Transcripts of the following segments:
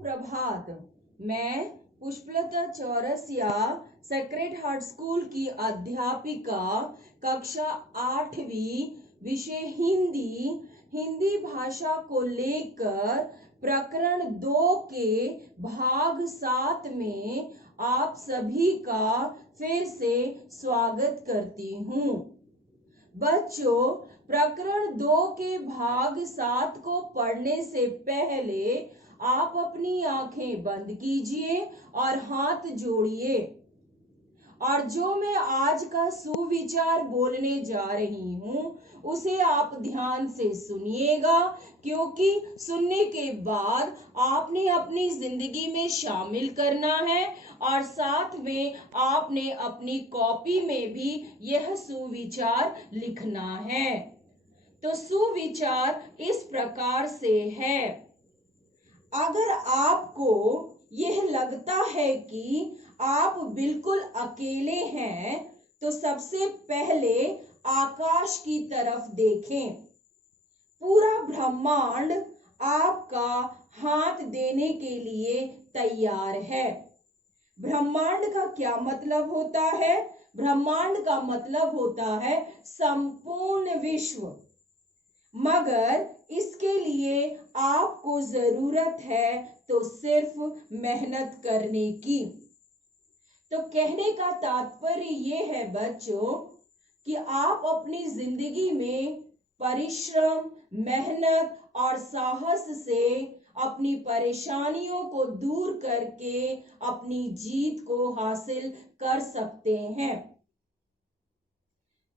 सुप्रभात। मैं Pushpalata Chaurasia sacred heart school की अध्यापिका, कक्षा 8वीं, विषय हिंदी भाषा को लेकर प्रकरण 2 के भाग 7 में आप सभी का फिर से स्वागत करती हूँ। बच्चों, प्रकरण 2 के भाग 7 को पढ़ने से पहले आप अपनी आंखें बंद कीजिए और हाथ जोड़िए। और जो मैं आज का सुविचार बोलने जा रही हूँ उसे आप ध्यान से सुनिएगा, क्योंकि सुनने के बाद आपने अपनी जिंदगी में शामिल करना है और साथ में आपने अपनी कॉपी में भी यह सुविचार लिखना है। तो सुविचार इस प्रकार से है। अगर आपको यह लगता है कि आप बिल्कुल अकेले हैं तो सबसे पहले आकाश की तरफ देखें। पूरा ब्रह्मांड आपका हाथ देने के लिए तैयार है। ब्रह्मांड का क्या मतलब होता है? ब्रह्मांड का मतलब होता है संपूर्ण विश्व। मगर इसके लिए आपको जरूरत है तो सिर्फ मेहनत करने की। तो कहने का तात्पर्य ये है बच्चों कि आप अपनी जिंदगी में परिश्रम, मेहनत और साहस से अपनी परेशानियों को दूर करके अपनी जीत को हासिल कर सकते हैं।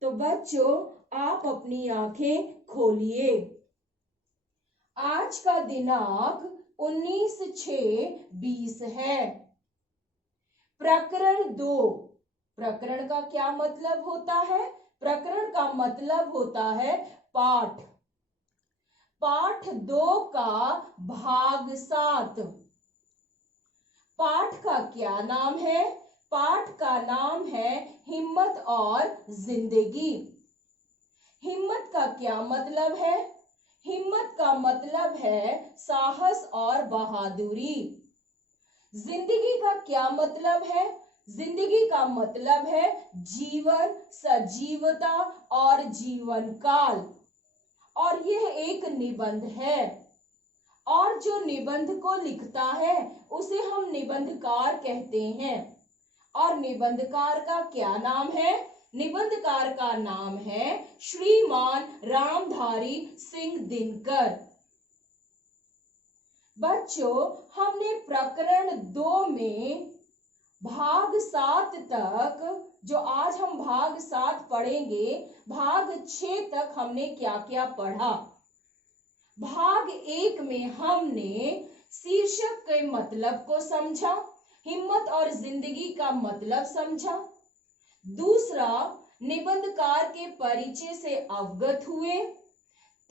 तो बच्चों, आप अपनी आंखें खोलिए। आज का दिनांक 19/6/20 है। प्रकरण 2। प्रकरण का क्या मतलब होता है? प्रकरण का मतलब होता है पाठ। पाठ 2 का भाग 7। पाठ का क्या नाम है? पाठ का नाम है हिम्मत और जिंदगी। हिम्मत का क्या मतलब है? हिम्मत का मतलब है साहस और बहादुरी। जिंदगी का क्या मतलब है? जिंदगी का मतलब है जीवन, सजीवता और जीवन काल। और यह एक निबंध है, और जो निबंध को लिखता है उसे हम निबंधकार कहते हैं। और निबंधकार का क्या नाम है? निबंधकार का नाम है श्रीमान रामधारी सिंह दिनकर। बच्चों, हमने प्रकरण 2 में भाग 7 तक, जो आज हम भाग 7 पढ़ेंगे, भाग 6 तक हमने क्या क्या पढ़ा? भाग 1 में हमने शीर्षक के मतलब को समझा, हिम्मत और जिंदगी का मतलब समझा। दूसरा, निबंधकार के परिचय से अवगत हुए।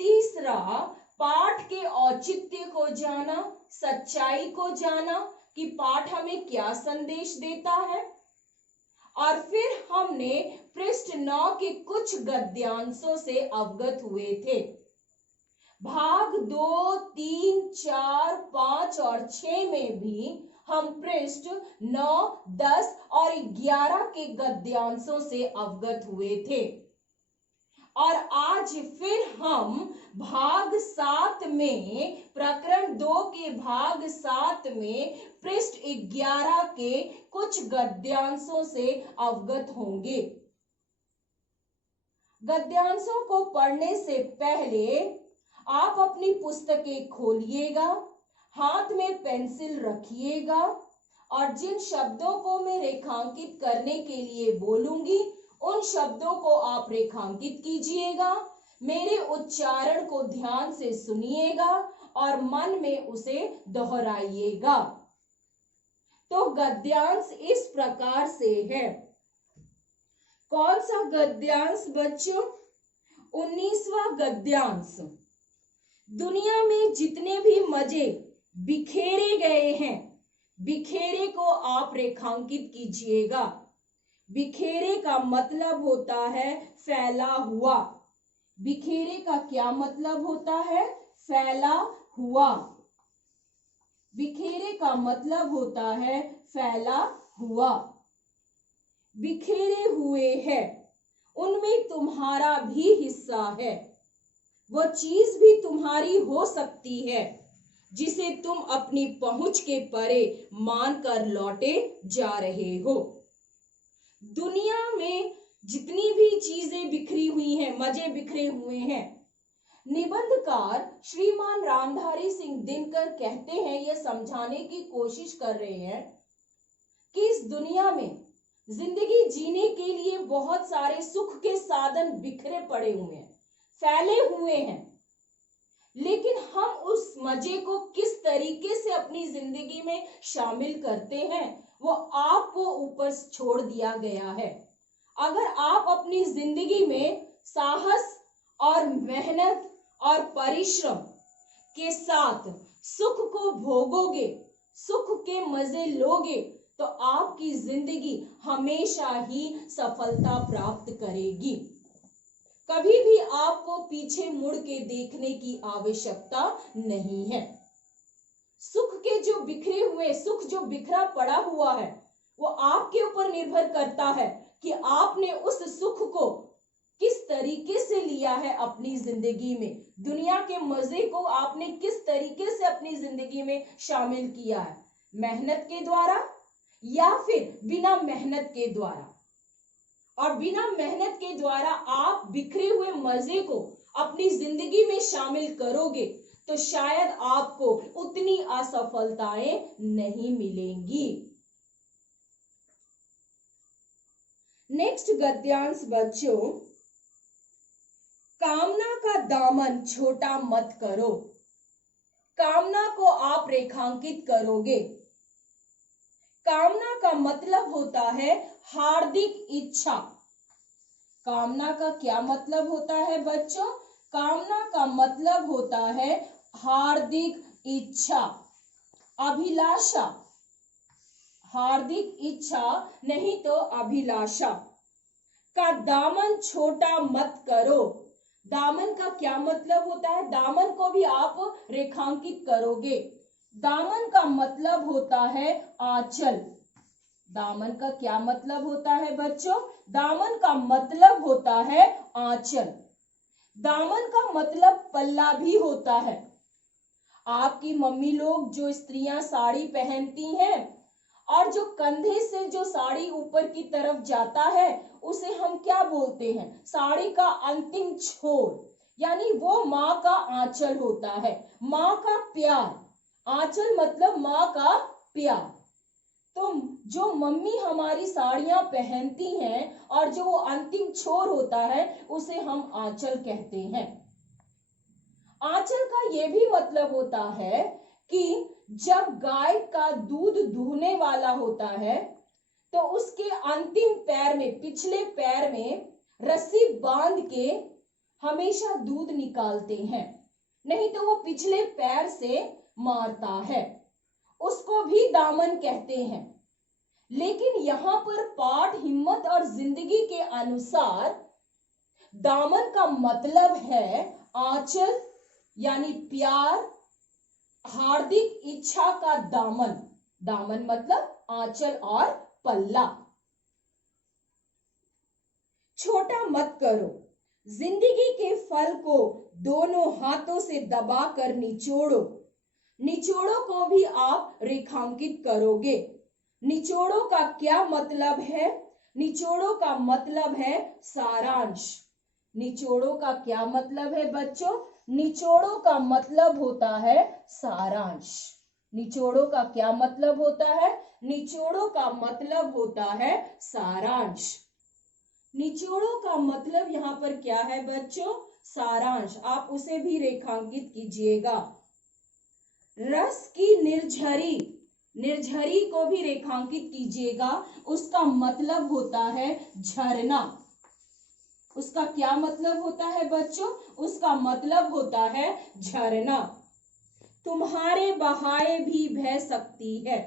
तीसरा, पाठ के औचित्य को जाना, सच्चाई को जाना कि पाठ हमें क्या संदेश देता है। और फिर हमने पृष्ठ 9 के कुछ गद्यांशों से अवगत हुए थे। भाग 2, 3, 4, 5 और 6 में भी हम पृष्ठ 9, 10 और 11 के गद्यांशों से अवगत हुए थे। और आज फिर हम भाग 7 में, प्रकरण 2 के भाग 7 में पृष्ठ 11 के कुछ गद्यांशों से अवगत होंगे। गद्यांशों को पढ़ने से पहले आप अपनी पुस्तकें खोलिएगा, हाथ में पेंसिल रखिएगा और जिन शब्दों को मैं रेखांकित करने के लिए बोलूंगी उन शब्दों को आप रेखांकित कीजिएगा। मेरे उच्चारण को ध्यान से सुनिएगा और मन में उसे दोहराइएगा। तो गद्यांश इस प्रकार से है। कौन सा गद्यांश बच्चों? 19वां गद्यांश। दुनिया में जितने भी मजे बिखेरे गए हैं, बिखेरे को आप रेखांकित कीजिएगा। बिखेरे का मतलब होता है फैला हुआ। बिखेरे का क्या मतलब होता है? फैला हुआ। बिखेरे का मतलब होता है फैला हुआ। बिखेरे हुए है, उनमें तुम्हारा भी हिस्सा है। वो चीज भी तुम्हारी हो सकती है जिसे तुम अपनी पहुंच के परे मानकर लौटे जा रहे हो। दुनिया में जितनी भी चीजें बिखरी हुई हैं, मजे बिखरे हुए हैं, निबंधकार श्रीमान रामधारी सिंह दिनकर कहते हैं, यह समझाने की कोशिश कर रहे हैं कि इस दुनिया में जिंदगी जीने के लिए बहुत सारे सुख के साधन बिखरे पड़े हुए हैं, फैले हुए हैं, लेकिन हम उस मजे को किस तरीके से अपनी जिंदगी में शामिल करते हैं वो आपको ऊपर छोड़ दिया गया है। अगर आप अपनी जिंदगी में साहस और मेहनत और परिश्रम के साथ सुख को भोगोगे, सुख के मजे लोगे, तो आपकी जिंदगी हमेशा ही सफलता प्राप्त करेगी। कभी भी आपको पीछे मुड़ के देखने की आवश्यकता नहीं है। सुख के जो बिखरे हुए, सुख जो बिखरा पड़ा हुआ है, वो आपके ऊपर निर्भर करता है कि आपने उस सुख को किस तरीके से लिया है अपनी जिंदगी में। दुनिया के मजे को आपने किस तरीके से अपनी जिंदगी में शामिल किया है, मेहनत के द्वारा या फिर बिना मेहनत के द्वारा। और बिना मेहनत के द्वारा आप बिखरे हुए मजे को अपनी जिंदगी में शामिल करोगे तो शायद आपको उतनी असफलताएं नहीं मिलेंगी। नेक्स्ट गद्यांश बच्चों, कामना का दामन छोटा मत करो। कामना को आप रेखांकित करोगे। कामना का मतलब होता है हार्दिक इच्छा। कामना का क्या मतलब होता है बच्चों? कामना का मतलब होता है हार्दिक इच्छा, अभिलाषा। हार्दिक इच्छा नहीं तो अभिलाषा। का दामन छोटा मत करो। दामन का क्या मतलब होता है? दामन को भी आप रेखांकित करोगे। दामन का मतलब होता है आंचल। दामन का क्या मतलब होता है बच्चों? दामन का मतलब होता है आंचल। दामन का मतलब पल्ला भी होता है। आपकी मम्मी लोग, जो स्त्रियां साड़ी पहनती हैं और जो कंधे से जो साड़ी ऊपर की तरफ जाता है उसे हम क्या बोलते हैं? साड़ी का अंतिम छोर, यानी वो माँ का आंचल होता है, माँ का प्यार। आंचल मतलब माँ का प्यार। तो जो मम्मी हमारी साड़ियां पहनती हैं और जो वो अंतिम छोर होता है उसे हम आंचल कहते हैं। आंचल का ये भी मतलब होता है कि जब गाय का दूध दूहने वाला होता है तो उसके अंतिम पैर में, पिछले पैर में रस्सी बांध के हमेशा दूध निकालते हैं, नहीं तो वो पिछले पैर से मारता है, उसको भी दामन कहते हैं। लेकिन यहां पर पाठ हिम्मत और जिंदगी के अनुसार दामन का मतलब है आंचल, यानी प्यार, हार्दिक इच्छा का दामन। दामन मतलब आंचल और पल्ला। छोटा मत करो। जिंदगी के फल को दोनों हाथों से दबाकर निचोड़ो। निचोड़ो को भी आप रेखांकित करोगे। निचोड़ो का क्या मतलब है? निचोड़ो का मतलब है सारांश। निचोड़ो का क्या मतलब है बच्चों? निचोड़ो का मतलब होता है सारांश। निचोड़ो का क्या मतलब होता है? निचोड़ो का मतलब होता है सारांश। निचोड़ो का मतलब यहां पर क्या है बच्चों? सारांश। आप उसे भी रेखांकित कीजिएगा। रस की निर्झरी, निर्झरी को भी रेखांकित कीजिएगा। उसका मतलब होता है झरना। उसका क्या मतलब होता है बच्चों? उसका मतलब होता है झरना। तुम्हारे बहाए भी बह सकती है।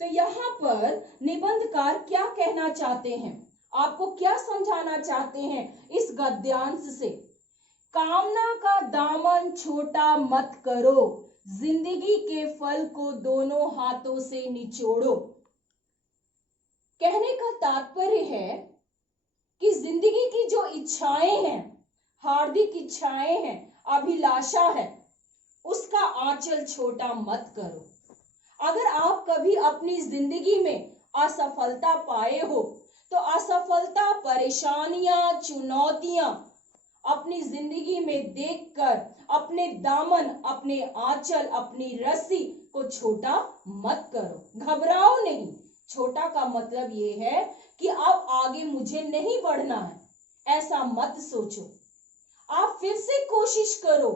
तो यहां पर निबंधकार क्या कहना चाहते हैं, आपको क्या समझाना चाहते हैं इस गद्यांश से? कामना का दामन छोटा मत करो। जिंदगी के फल को दोनों हाथों से निचोड़ो। कहने का तात्पर्य है कि जिंदगी की जो इच्छाएं हैं, हार्दिक इच्छाएं हैं, अभिलाषा है, उसका आंचल छोटा मत करो। अगर आप कभी अपनी जिंदगी में असफलता पाए हो तो असफलता, परेशानियां, चुनौतियां अपनी जिंदगी में देखकर अपने दामन, अपने आंचल, अपनी रस्सी को छोटा मत करो, घबराओ नहीं। छोटा का मतलब ये है कि अब आगे मुझे नहीं बढ़ना है, ऐसा मत सोचो। आप फिर से कोशिश करो,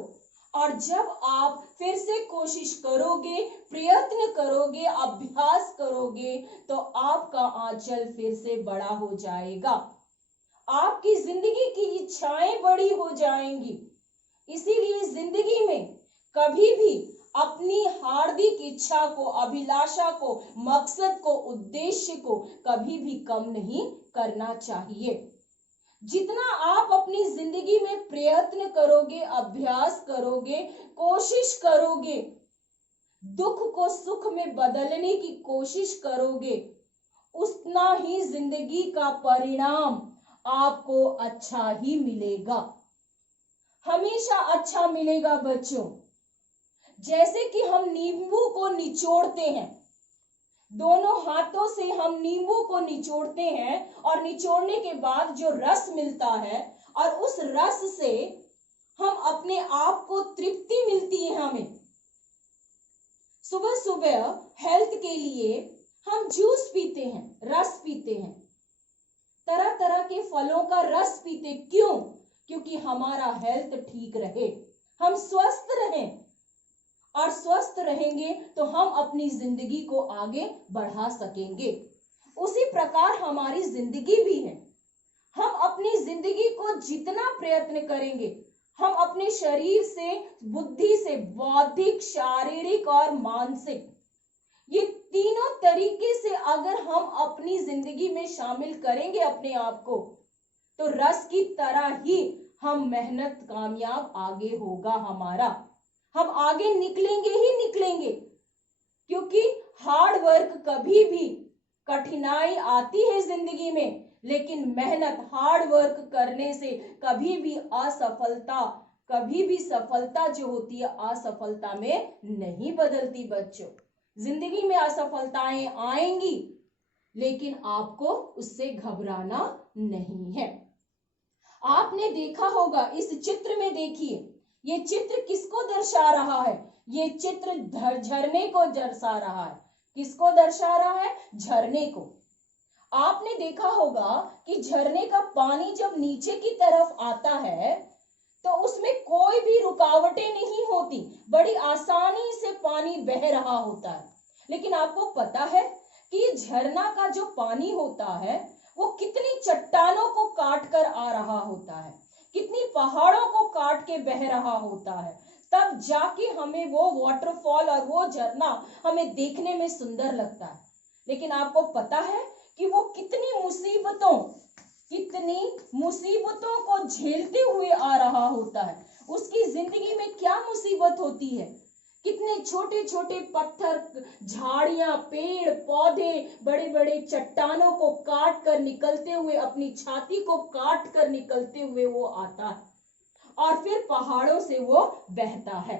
और जब आप फिर से कोशिश करोगे, प्रयत्न करोगे, अभ्यास करोगे, तो आपका आंचल फिर से बड़ा हो जाएगा, आपकी जिंदगी की इच्छाएं बड़ी हो जाएंगी। इसीलिए जिंदगी में कभी भी अपनी हार्दिक इच्छा को, अभिलाषा को, मकसद को, उद्देश्य को कभी भी कम नहीं करना चाहिए। जितना आप अपनी जिंदगी में प्रयत्न करोगे, अभ्यास करोगे, कोशिश करोगे, दुख को सुख में बदलने की कोशिश करोगे, उतना ही जिंदगी का परिणाम आपको अच्छा ही मिलेगा, हमेशा अच्छा मिलेगा बच्चों। जैसे कि हम नींबू को निचोड़ते हैं, दोनों हाथों से हम नींबू को निचोड़ते हैं, और निचोड़ने के बाद जो रस मिलता है, और उस रस से हम अपने आप को तृप्ति मिलती है। हमें सुबह सुबह हेल्थ के लिए हम जूस पीते हैं, रस पीते हैं, तरह तरह के फलों का रस पीते। क्यों? क्योंकि हमारा हेल्थ ठीक रहे, हम स्वस्थ रहें, और स्वस्थ रहेंगे तो हम अपनी जिंदगी को आगे बढ़ा सकेंगे। उसी प्रकार हमारी जिंदगी भी है। हम अपनी जिंदगी को जितना प्रयत्न करेंगे, हम अपने शरीर से, बुद्धि से, बौद्धिक, शारीरिक और मानसिक, ये तीनों तरीके से अगर हम अपनी जिंदगी में शामिल करेंगे अपने आप को, तो रस की तरह ही हम मेहनत कामयाब आगे होगा हमारा, हम आगे निकलेंगे ही निकलेंगे। क्योंकि हार्ड वर्क, कभी भी कठिनाई आती है जिंदगी में, लेकिन मेहनत, हार्ड वर्क करने से कभी भी असफलता, कभी भी सफलता जो होती है असफलता में नहीं बदलती बच्चों। जिंदगी में असफलताएं आएंगी, लेकिन आपको उससे घबराना नहीं है। आपने देखा होगा, इस चित्र में देखिए, ये चित्र किसको दर्शा रहा है? ये चित्र झरने को दर्शा रहा है। किसको दर्शा रहा है? झरने को। आपने देखा होगा कि झरने का पानी जब नीचे की तरफ आता है तो उसमें कोई भी रुकावटें नहीं होती, बड़ी आसानी से पानी बह रहा होता है। लेकिन आपको पता है कि झरना का जो पानी होता है वो कितनी चट्टानों को काट कर आ रहा होता है, कितनी पहाड़ों को काट के बह रहा होता है, तब जाके हमें वो वाटरफॉल और वो झरना हमें देखने में सुंदर लगता है। लेकिन आपको पता है कि वो कितनी मुसीबतों को झेलते हुए आ रहा होता है। उसकी जिंदगी में क्या मुसीबत होती है? कितने छोटे छोटे पत्थर, झाड़ियां, पेड़ पौधे, बड़े बड़े चट्टानों को काट कर निकलते हुए, अपनी छाती को काट कर निकलते हुए वो आता है, और फिर पहाड़ों से वो बहता है,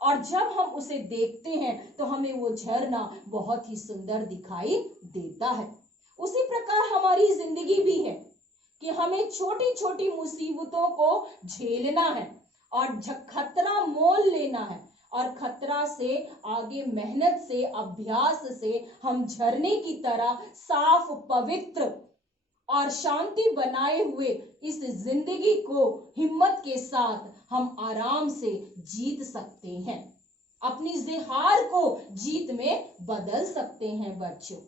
और जब हम उसे देखते हैं तो हमें वो झरना बहुत ही सुंदर दिखाई देता है। उसी प्रकार हमारी जिंदगी भी है कि हमें छोटी छोटी मुसीबतों को झेलना है, और खतरा मोल लेना है, और खतरा से आगे मेहनत से, अभ्यास से हम झरने की तरह साफ, पवित्र और शांति बनाए हुए इस जिंदगी को हिम्मत के साथ हम आराम से जीत सकते हैं, अपनी हार को जीत में बदल सकते हैं बच्चों।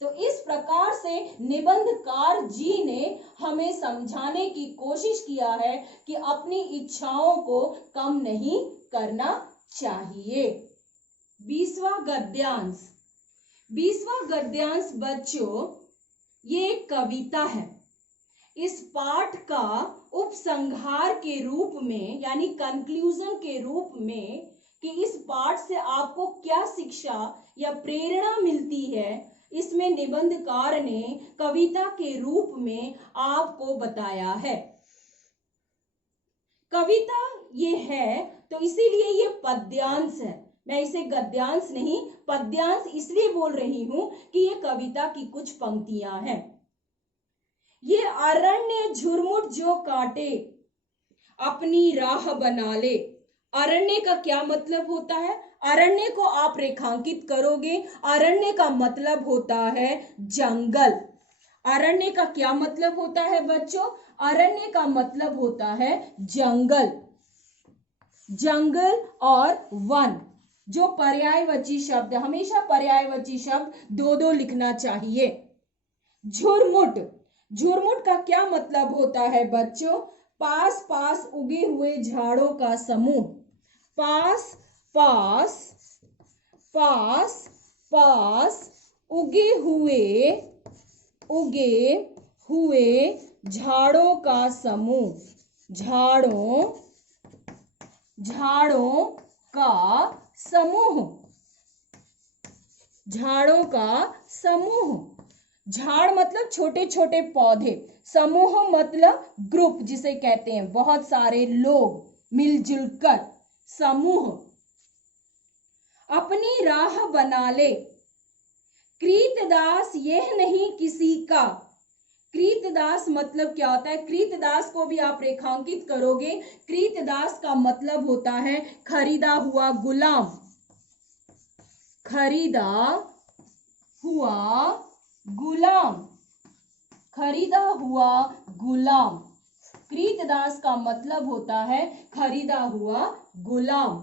तो इस प्रकार से निबंधकार जी ने हमें समझाने की कोशिश किया है कि अपनी इच्छाओं को कम नहीं करना चाहिए। 20वां गद्यांश। 20वां गद्यांश बच्चों ये एक कविता है। इस पाठ का उपसंहार के रूप में, यानी कंक्लूजन के रूप में कि इस पाठ से आपको क्या शिक्षा या प्रेरणा मिलती है, इसमें निबंधकार ने कविता के रूप में आपको बताया है। कविता ये है तो इसीलिए ये पद्यांश है, मैं इसे गद्यांश नहीं पद्यांश इसलिए बोल रही हूं कि ये कविता की कुछ पंक्तियां हैं। ये अरण्य झुरमुट जो काटे अपनी राह बना ले। अरण्य का क्या मतलब होता है? अरण्य को आप रेखांकित करोगे, अरण्य का मतलब होता है जंगल। अरण्य का क्या मतलब होता है बच्चों? अरण्य का मतलब होता है जंगल। जंगल और वन जो पर्यायवाची शब्द, हमेशा पर्यायवाची शब्द दो दो लिखना चाहिए। झुरमुट, झुरमुट का क्या मतलब होता है बच्चों? पास पास उगे हुए झाड़ों का समूह। पास पास पास पास उगे हुए झाड़ों का समूह। झाड़ों का समूह। झाड़ों का समूह। झाड़ मतलब छोटे छोटे पौधे, समूह मतलब ग्रुप जिसे कहते हैं, बहुत सारे लोग मिलजुल कर समूह। अपनी राह बना ले। कृतदास यह नहीं किसी का। कृतदास मतलब क्या होता है? कृतदास को भी आप रेखांकित करोगे, कृतदास का मतलब होता है खरीदा हुआ गुलाम। खरीदा हुआ गुलाम। खरीदा हुआ गुलाम। कृतदास का मतलब होता है खरीदा हुआ गुलाम।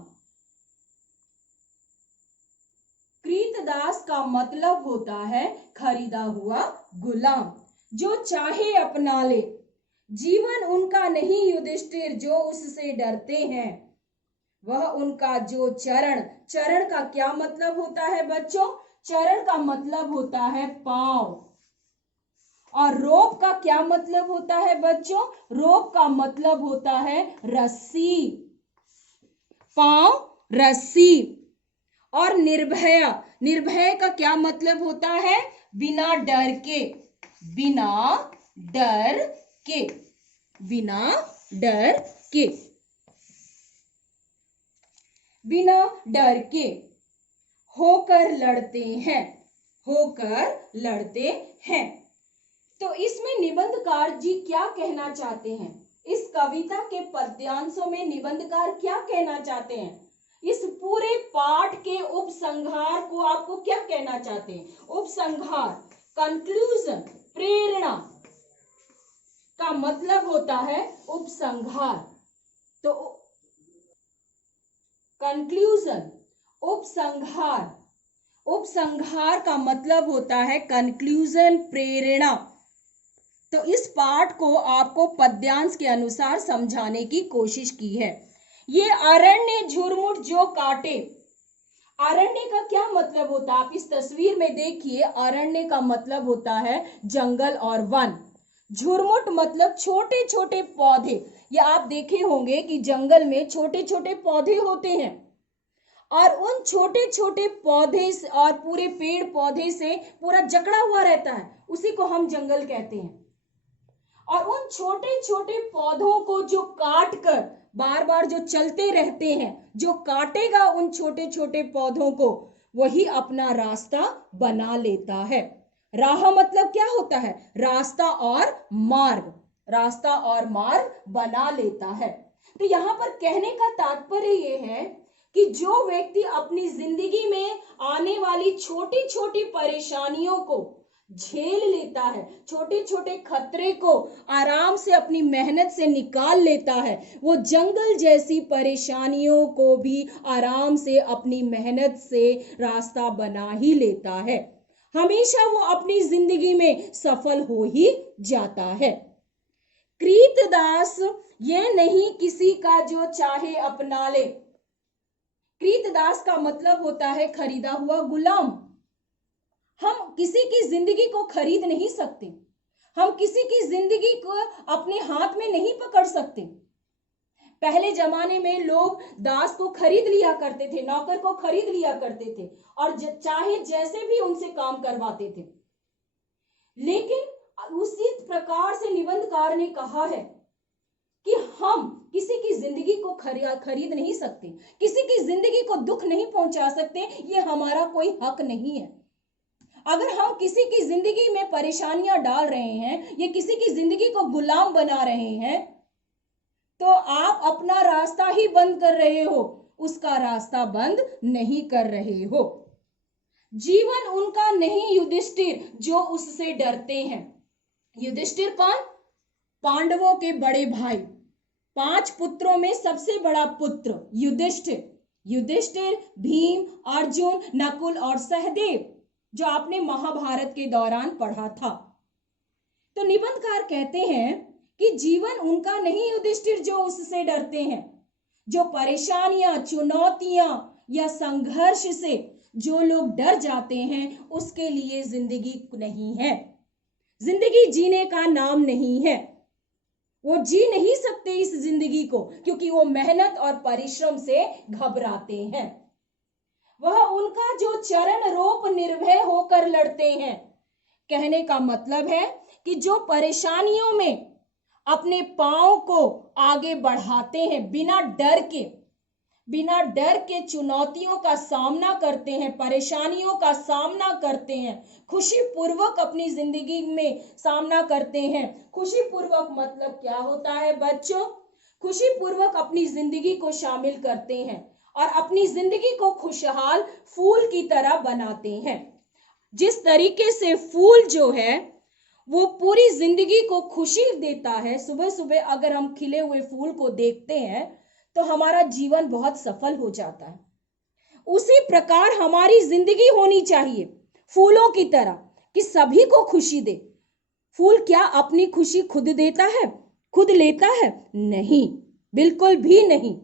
कृतदास का मतलब होता है खरीदा हुआ गुलाम। जो चाहे अपना ले। जीवन उनका नहीं युधिष्ठिर जो उससे डरते हैं, वह उनका जो चरण। चरण का क्या मतलब होता है बच्चों? चरण का मतलब होता है पांव। और रोप का क्या मतलब होता है बच्चों? रोप का मतलब होता है रस्सी। पांव रस्सी। और निर्भय, निर्भय का क्या मतलब होता है? बिना डर के। बिना डर के। बिना डर के। बिना डर के होकर लड़ते हैं। होकर लड़ते हैं। तो इसमें निबंधकार जी क्या कहना चाहते हैं? इस कविता के पद्यांशों में निबंधकार क्या कहना चाहते हैं? इस पूरे पाठ के उपसंहार को आपको क्या कहना चाहते हैं? उपसंहार, कंक्लूजन, प्रेरणा का मतलब होता है उपसंहार। तो कंक्लूजन, उपसंहार, उपसंहार का मतलब होता है कंक्लूजन, प्रेरणा। तो इस पाठ को आपको पद्यांश के अनुसार समझाने की कोशिश की है। ये अरण्य झुरमुट जो काटे। अरण्य का क्या मतलब होता है? आप इस तस्वीर में देखिए, अरण्य का मतलब होता है जंगल और वन। झुरमुट मतलब छोटे छोटे पौधे। ये आप देखे होंगे कि जंगल में छोटे छोटे पौधे होते हैं और उन छोटे छोटे पौधे और पूरे पेड़ पौधे से पूरा जकड़ा हुआ रहता है, उसी को हम जंगल कहते हैं। और उन छोटे छोटे पौधों को जो काट कर बार बार जो चलते रहते हैं, जो काटेगा उन छोटे छोटे पौधों को, वही अपना रास्ता बना लेता है। राह मतलब क्या होता है? रास्ता और मार्ग। रास्ता और मार्ग बना लेता है। तो यहां पर कहने का तात्पर्य यह है कि जो व्यक्ति अपनी जिंदगी में आने वाली छोटी छोटी परेशानियों को झेल लेता है, छोटे छोटे खतरे को आराम से अपनी मेहनत से निकाल लेता है, वो जंगल जैसी परेशानियों को भी आराम से अपनी मेहनत से रास्ता बना ही लेता है। हमेशा वो अपनी जिंदगी में सफल हो ही जाता है। कृतदास ये नहीं किसी का जो चाहे अपना ले। कृतदास का मतलब होता है खरीदा हुआ गुलाम। हम किसी की जिंदगी को खरीद नहीं सकते, हम किसी की जिंदगी को अपने हाथ में नहीं पकड़ सकते। पहले जमाने में लोग दास को खरीद लिया करते थे, नौकर को खरीद लिया करते थे और चाहे जैसे भी उनसे काम करवाते थे। लेकिन उसी प्रकार से निबंधकार ने कहा है कि हम किसी की जिंदगी को खरीद नहीं सकते, किसी की जिंदगी को दुख नहीं पहुंचा सकते, ये हमारा कोई हक नहीं है। अगर हम किसी की जिंदगी में परेशानियां डाल रहे हैं या किसी की जिंदगी को गुलाम बना रहे हैं, तो आप अपना रास्ता ही बंद कर रहे हो, उसका रास्ता बंद नहीं कर रहे हो। जीवन उनका नहीं युधिष्ठिर जो उससे डरते हैं। युधिष्ठिर कौन? पांडवों के बड़े भाई, 5 पुत्रों में सबसे बड़ा पुत्र युधिष्ठिर। युधिष्ठिर, भीम, अर्जुन, नकुल और सहदेव, जो आपने महाभारत के दौरान पढ़ा था। तो निबंधकार कहते हैं कि जीवन उनका नहीं युधिष्ठिर जो उससे डरते हैं। जो परेशानियां, चुनौतियां या संघर्ष से जो लोग डर जाते हैं, उसके लिए जिंदगी नहीं है, जिंदगी जीने का नाम नहीं है। वो जी नहीं सकते इस जिंदगी को, क्योंकि वो मेहनत और परिश्रम से घबराते हैं। वह उनका जो चरण रोप निर्भय होकर लड़ते हैं। कहने का मतलब है कि जो परेशानियों में अपने पांव को आगे बढ़ाते हैं, बिना डर के चुनौतियों का सामना करते हैं, परेशानियों का सामना करते हैं, खुशी पूर्वक अपनी जिंदगी में सामना करते हैं। खुशी पूर्वक मतलब क्या होता है बच्चों? खुशी पूर्वक अपनी जिंदगी को शामिल करते हैं और अपनी जिंदगी को खुशहाल फूल की तरह बनाते हैं। जिस तरीके से फूल जो है वो पूरी जिंदगी को खुशी देता है, सुबह सुबह अगर हम खिले हुए फूल को देखते हैं तो हमारा जीवन बहुत सफल हो जाता है। उसी प्रकार हमारी जिंदगी होनी चाहिए फूलों की तरह, कि सभी को खुशी दे। फूल क्या अपनी खुशी खुद देता है, खुद लेता है? नहीं, बिल्कुल भी नहीं।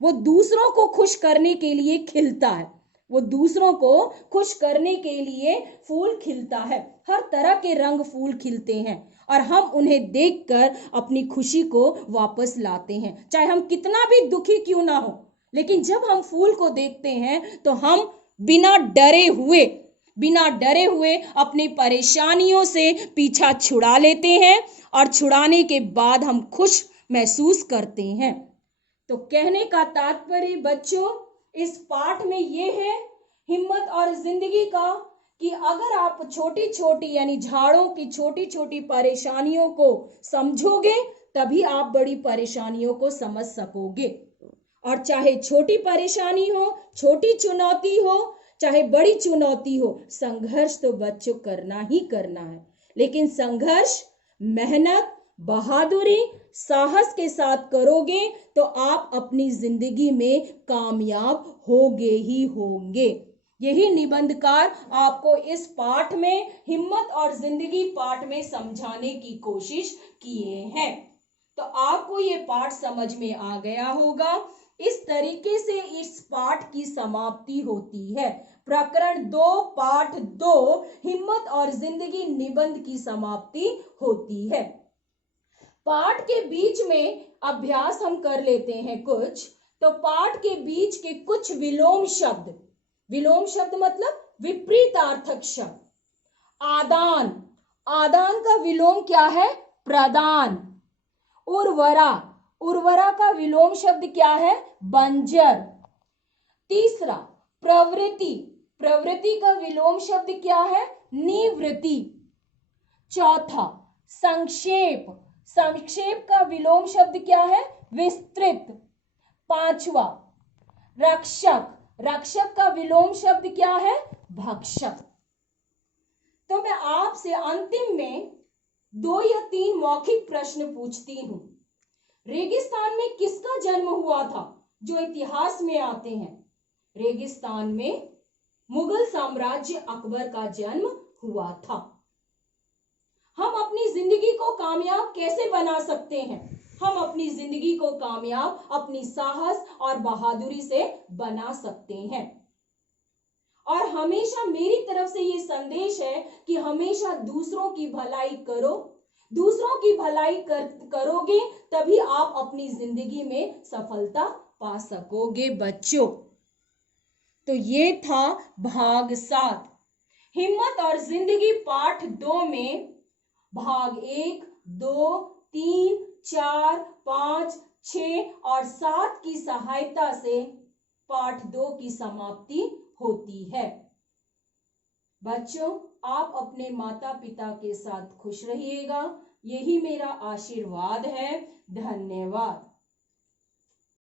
वो दूसरों को खुश करने के लिए खिलता है, वो दूसरों को खुश करने के लिए फूल खिलता है। हर तरह के रंग फूल खिलते हैं और हम उन्हें देखकर अपनी खुशी को वापस लाते हैं, चाहे हम कितना भी दुखी क्यों ना हो। लेकिन जब हम फूल को देखते हैं तो हम बिना डरे हुए अपनी परेशानियों से पीछा छुड़ा लेते हैं और छुड़ाने के बाद हम खुश महसूस करते हैं। तो कहने का तात्पर्य बच्चों इस पाठ में ये है, हिम्मत और जिंदगी का, कि अगर आप छोटी छोटी यानी झाड़ों की छोटी छोटी परेशानियों को समझोगे तभी आप बड़ी परेशानियों को समझ सकोगे। और चाहे छोटी परेशानी हो, छोटी चुनौती हो, चाहे बड़ी चुनौती हो, संघर्ष तो बच्चों करना ही करना है। लेकिन संघर्ष मेहनत, बहादुरी, साहस के साथ करोगे तो आप अपनी जिंदगी में कामयाब होंगे ही होंगे। यही निबंधकार आपको इस पाठ में, हिम्मत और जिंदगी पाठ में समझाने की कोशिश किए हैं। तो आपको ये पाठ समझ में आ गया होगा। इस तरीके से इस पाठ की समाप्ति होती है। प्रकरण 2 पाठ 2 हिम्मत और जिंदगी निबंध की समाप्ति होती है। पाठ के बीच में अभ्यास हम कर लेते हैं कुछ। तो पाठ के बीच के कुछ विलोम शब्द मतलब विपरीतार्थक शब्द। आदान का विलोम क्या है? प्रदान। उर्वरा का विलोम शब्द क्या है? बंजर। तीसरा, प्रवृत्ति का विलोम शब्द क्या है? निवृत्ति। चौथा, संक्षेप का विलोम शब्द क्या है? विस्तृत। पांचवा, रक्षक का विलोम शब्द क्या है? भक्षक। तो मैं आपसे अंतिम में 2 या 3 मौखिक प्रश्न पूछती हूं। रेगिस्तान में किसका जन्म हुआ था जो इतिहास में आते हैं? रेगिस्तान में मुगल साम्राज्य अकबर का जन्म हुआ था। हम अपनी जिंदगी को कामयाब कैसे बना सकते हैं? हम अपनी जिंदगी को कामयाब अपनी साहस और बहादुरी से बना सकते हैं। और हमेशा मेरी तरफ से ये संदेश है कि हमेशा दूसरों की भलाई करो, दूसरों की भलाई करोगे तभी आप अपनी जिंदगी में सफलता पा सकोगे बच्चों। तो ये था भाग 7 हिम्मत और जिंदगी पाठ 2 में भाग 1, 2, 3, 4, 5, 6 और 7 की सहायता से पाठ 2 की समाप्ति होती है। बच्चों, आप अपने माता पिता के साथ खुश रहिएगा, यही मेरा आशीर्वाद है। धन्यवाद।